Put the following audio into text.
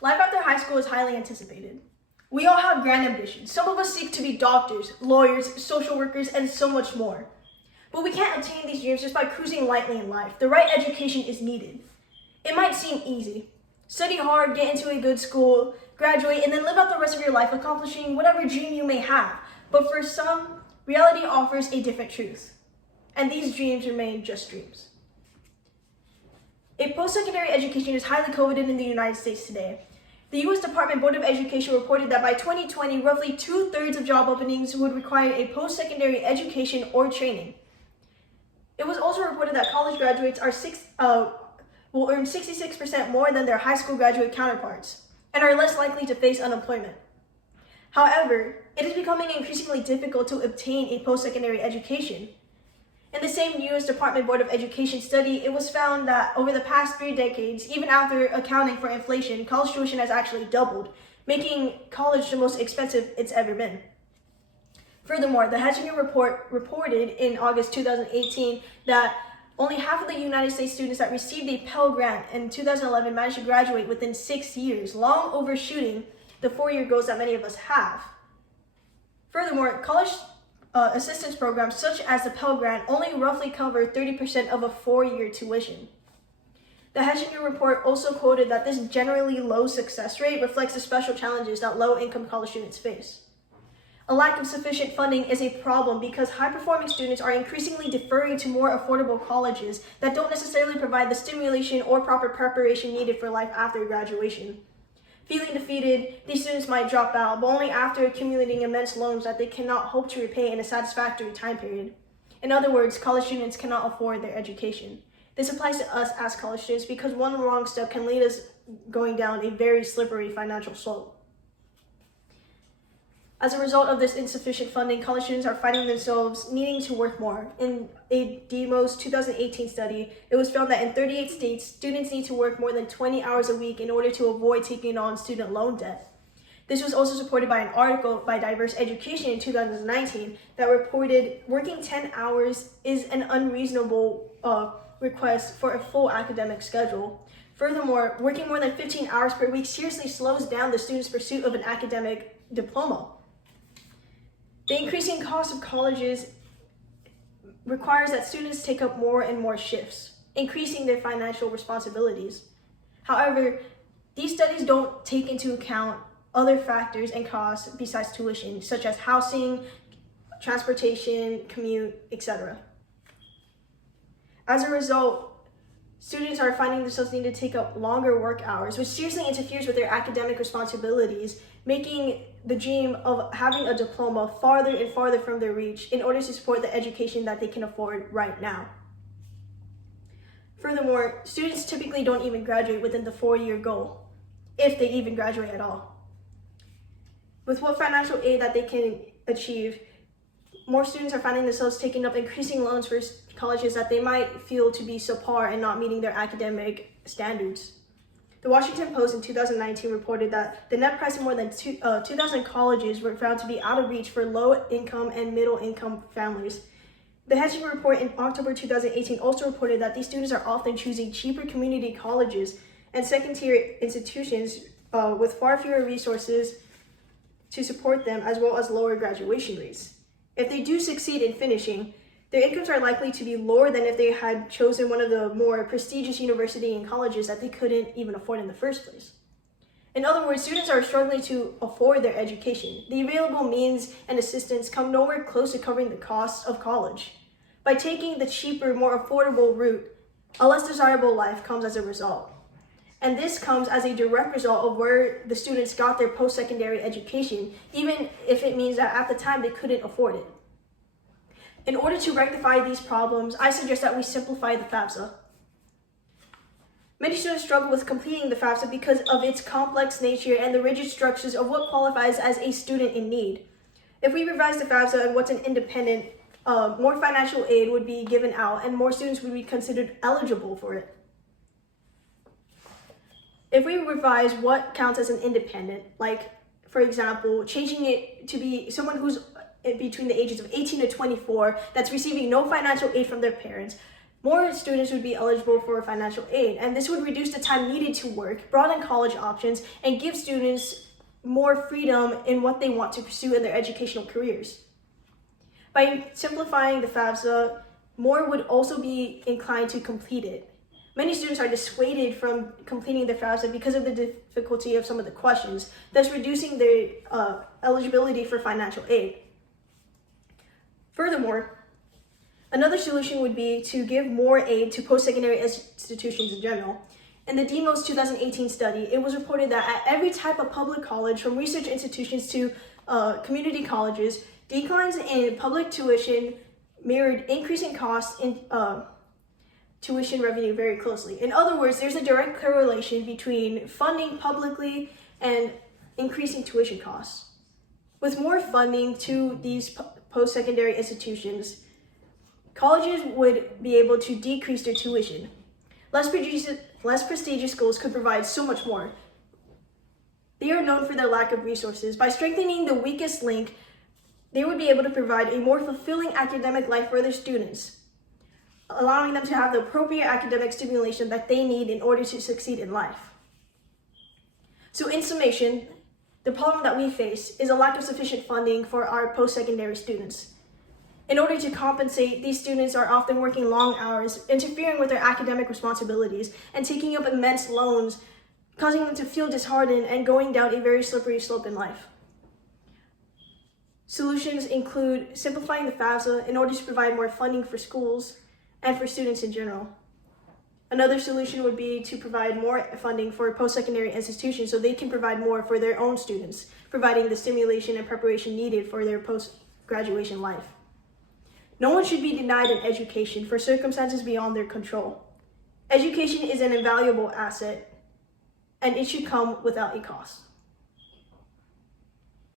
Life after high school is highly anticipated. We all have grand ambitions. Some of us seek to be doctors, lawyers, social workers, and so much more. But we can't attain these dreams just by cruising lightly in life. The right education is needed. It might seem easy. Study hard, get into a good school, graduate, and then live out the rest of your life accomplishing whatever dream you may have. But for some, reality offers a different truth. And these dreams remain just dreams. A post-secondary education is highly coveted in the United States today. The U.S. Department Board of Education reported that by 2020, roughly 2/3 of job openings would require a post-secondary education or training. It was also reported that college graduates will earn 66% more than their high school graduate counterparts and are less likely to face unemployment. However, it is becoming increasingly difficult to obtain a post-secondary education. In the same U.S. Department Board of Education study, it was found that over the past 3 decades, even after accounting for inflation, college tuition has actually doubled, making college the most expensive it's ever been. Furthermore, the Haching report reported in August 2018 that only half of the United States students that received a Pell Grant in 2011 managed to graduate within 6 years, long overshooting the 4-year goals that many of us have. Furthermore, college assistance programs such as the Pell Grant only roughly cover 30% of a 4-year tuition. The Haching report also quoted that this generally low success rate reflects the special challenges that low-income college students face. A lack of sufficient funding is a problem because high-performing students are increasingly deferring to more affordable colleges that don't necessarily provide the stimulation or proper preparation needed for life after graduation. Feeling defeated, these students might drop out, but only after accumulating immense loans that they cannot hope to repay in a satisfactory time period. In other words, college students cannot afford their education. This applies to us as college students because one wrong step can lead us going down a very slippery financial slope. As a result of this insufficient funding, college students are finding themselves needing to work more. In a DEMO's 2018 study, it was found that in 38 states, students need to work more than 20 hours a week in order to avoid taking on student loan debt. This was also supported by an article by Diverse Education in 2019 that reported working 10 hours is an unreasonable request for a full academic schedule. Furthermore, working more than 15 hours per week seriously slows down the student's pursuit of an academic diploma. The increasing cost of colleges requires that students take up more and more shifts, increasing their financial responsibilities. However, these studies don't take into account other factors and costs besides tuition, such as housing, transportation, commute, etc. As a result, students are finding themselves needing to take up longer work hours, which seriously interferes with their academic responsibilities, making the dream of having a diploma farther and farther from their reach in order to support the education that they can afford right now. Furthermore, students typically don't even graduate within the 4-year goal, if they even graduate at all. With what financial aid that they can achieve, more students are finding themselves taking up increasing loans for colleges that they might feel to be subpar and not meeting their academic standards. The Washington Post in 2019 reported that the net price of more than 2,000 colleges were found to be out of reach for low-income and middle-income families. The Haching report in October 2018 also reported that these students are often choosing cheaper community colleges and second-tier institutions with far fewer resources to support them, as well as lower graduation rates. If they do succeed in finishing, their incomes are likely to be lower than if they had chosen one of the more prestigious universities and colleges that they couldn't even afford in the first place. In other words, students are struggling to afford their education. The available means and assistance come nowhere close to covering the costs of college. By taking the cheaper, more affordable route, a less desirable life comes as a result. And this comes as a direct result of where the students got their post-secondary education, even if it means that at the time they couldn't afford it. In order to rectify these problems, I suggest that we simplify the FAFSA. Many students struggle with completing the FAFSA because of its complex nature and the rigid structures of what qualifies as a student in need. If we revise the FAFSA and what's an independent, more financial aid would be given out and more students would be considered eligible for it. If we revise what counts as an independent, like, for example, changing it to be someone who's between the ages of 18 to 24 that's receiving no financial aid from their parents, more students would be eligible for financial aid, and this would reduce the time needed to work, broaden college options, and give students more freedom in what they want to pursue in their educational careers. By simplifying the FAFSA, more would also be inclined to complete it. Many students are dissuaded from completing the FAFSA because of the difficulty of some of the questions, thus reducing their eligibility for financial aid. Furthermore, another solution would be to give more aid to post-secondary institutions in general. In the DEMOS 2018 study, it was reported that at every type of public college, from research institutions to community colleges, declines in public tuition mirrored increasing costs in tuition revenue very closely. In other words, there's a direct correlation between funding publicly and increasing tuition costs. With more funding to these post-secondary institutions, colleges would be able to decrease their tuition. Less prestigious schools could provide so much more. They are known for their lack of resources. By strengthening the weakest link, they would be able to provide a more fulfilling academic life for their students, allowing them to have the appropriate academic stimulation that they need in order to succeed in life. So in summation, the problem that we face is a lack of sufficient funding for our post-secondary students. In order to compensate, these students are often working long hours, interfering with their academic responsibilities, and taking up immense loans, causing them to feel disheartened and going down a very slippery slope in life. Solutions include simplifying the FAFSA in order to provide more funding for schools and for students in general. Another solution would be to provide more funding for post-secondary institutions so they can provide more for their own students, providing the stimulation and preparation needed for their post-graduation life. No one should be denied an education for circumstances beyond their control. Education is an invaluable asset, and it should come without a cost.